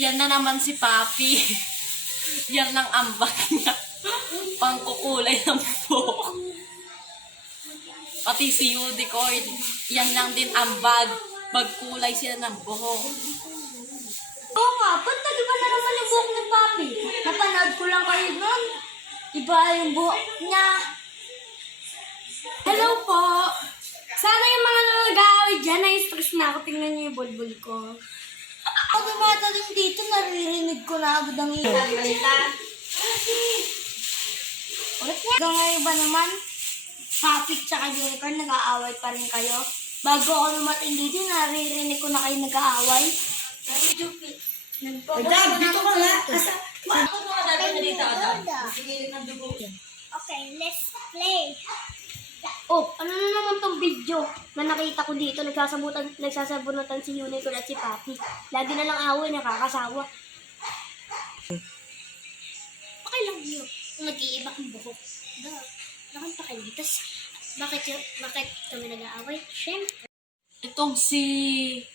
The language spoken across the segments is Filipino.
Yan na naman si Papi. Yan lang ambag niya. Pangkukulay ng buhok. Pati si Unicorn. Yan lang din ambag. Magkulay sila ng buhok. Oo nga, ba't nag-iba na naman yung buhok ng Papi? Napanood ko lang kayo nun. Iba yung buhok niya. Hello po. Sana yung mga nag-aaway dyan, na-stress na ako. Tingnan niyo yung bulbul ko. Ako dumadating dito, naririnig ko na agad ang ingay. Ulit niya. Hanggang ngayon ba naman, Papi tsaka Unicorn, nag-aaway pa rin kayo? Bago ako lumating dito, naririnig ko na kayo nag-aaway. Adam, dito ka nga. Okay, let's play. Oh, ano na naman tong video na nakita ko dito, nagsasabunutan si Unicorn at si Papi. Lagi na lang away, nakakasawa. Okay lang yun. Kung nag-iiba kang buhok. Bakit pa kayo? Bakit kami nag-aaway? Siyempre. Itong si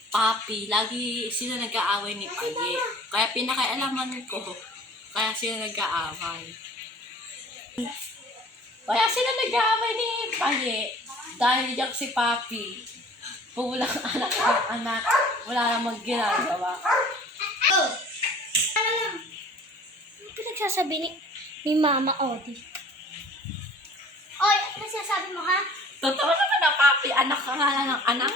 Papi, lagi sila nag-aaway ni Paye. Kaya pinakaialaman ko, kaya sila nag-aaway. Kaya sila nag-aaway ni Paye dahil diyan si Papi. Pulang anak ng anak, wala namang ginagawa. Oh! Ano pinagsasabi ni Mama Odi? Oy, ano sinasabi mo ha? Totoo naman na Papi, anak ka nga lang ng anak.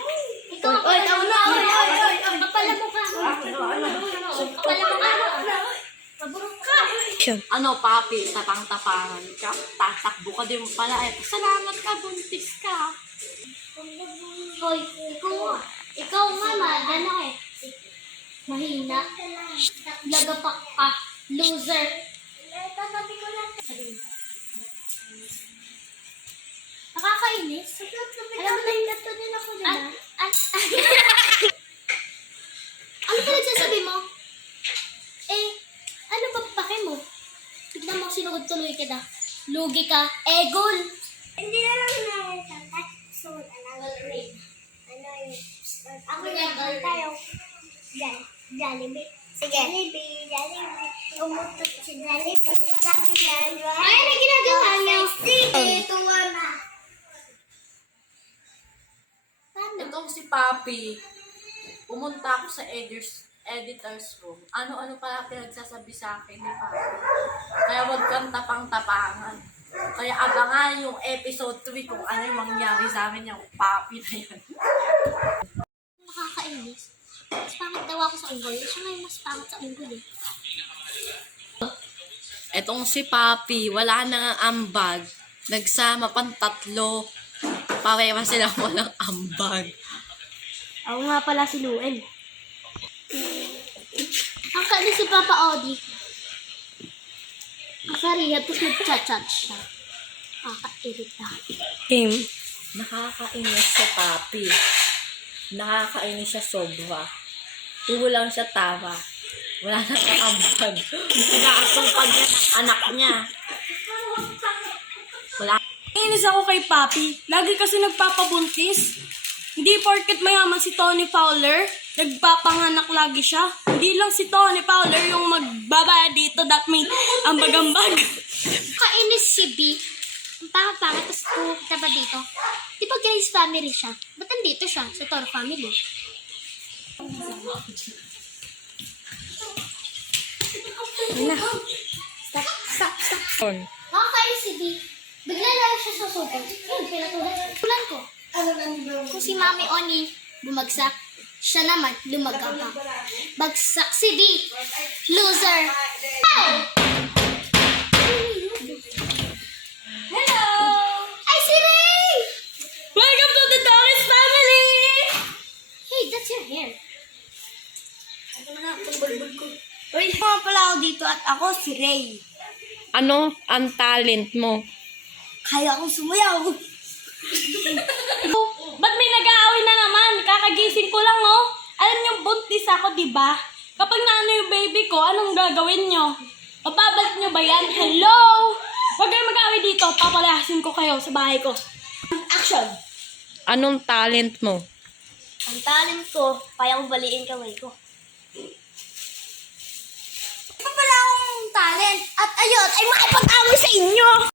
Ikaw, oy, mapala mo ka. Mapala mo ka. Maburong ka. Ano, Papi, tapang-tapangan ka. Tatakbo ka din pala. Eh, salamat ka, buntis ka. Hoy, ikaw mama, ano eh. Mahina. Lagapak ka. Loser. Nakakainis. Alam mo na yung gato din ako, diba? Ano ka nagsasabi mo? Eh, ano ba pake mo? Tignan mo, sinugod tuloy kita. Lugi ka. Egol! Hindi na lang naman so, ako nagkal tayo. Jollibee. Sige. Jollibee. Umutot si Jollibee. Sabi na, ay, ano ginagawa niyo? Sige, tuwa na. Itong si Papi, pumunta ako sa editor's room. Ano-ano pala pinagsasabi sa akin ni Papi. Kaya wag kang tapang-tapangan. Kaya abangan yung episode 3 kung ano yung mangyari sa amin yung Papi na yun. Nakakainis. Mas pangit daw ako sa unggol. Siya ngayon mas pangit sa unggol eh. Etong si Papi, wala na nga ambag. Nagsama pang tatlo. Pareha sila walang ambag. Ako nga pala si Luel. Ang kainis si Papa Odi. Ang sarihap, tapos nag-chat-chat siya. Kaka-irita. Kim. Nakakainis si Papi. Nakakainis siya sobra. Puro lang siya tawa. Wala na kang ambag. Nakaatupag niya ng anak niya. Wala. Inis ako kay Papi. Lagi kasi nagpapabuntis. Hindi porket mayaman si Tony Fowler, nagpapanganak lagi siya. Hindi lang si Tony Fowler yung magbabaya dito, that mean ambag-ambag. Kainis si B. Ang pangit-pangit, tapos pupunta pa dito. Di ba Grace family siya? Ba't nandito siya sa Toro family? Stop. Nakakainis si B. Bigla lang siya susugod. Yun, pinatulan. Tulan ko. Kung si Mami Oni bumagsak, siya naman lumagabang. Bagsak si D. Loser. Ow! Hello! Ay, si Ray! Welcome to the Doris family! Hey, that's your hair. Ano na itong bulbul ko? Uy, mga pala ako dito at ako si Ray. Ano ang talent mo? Kaya akong sumayaw. Ba't may nag-aaway na naman? Kakagising ko lang, oh. Alam niyo, buntis ako, di ba? Kapag naano yung baby ko, anong gagawin niyo? Mababalik niyo ba yan? Hello? Huwag kayo mag-aaway dito. Papalahasin ko kayo sa bahay ko. Action! Anong talent mo? Ang talent ko, kaya kong baliin kamay ko. ayun ay makipag-away sa inyo.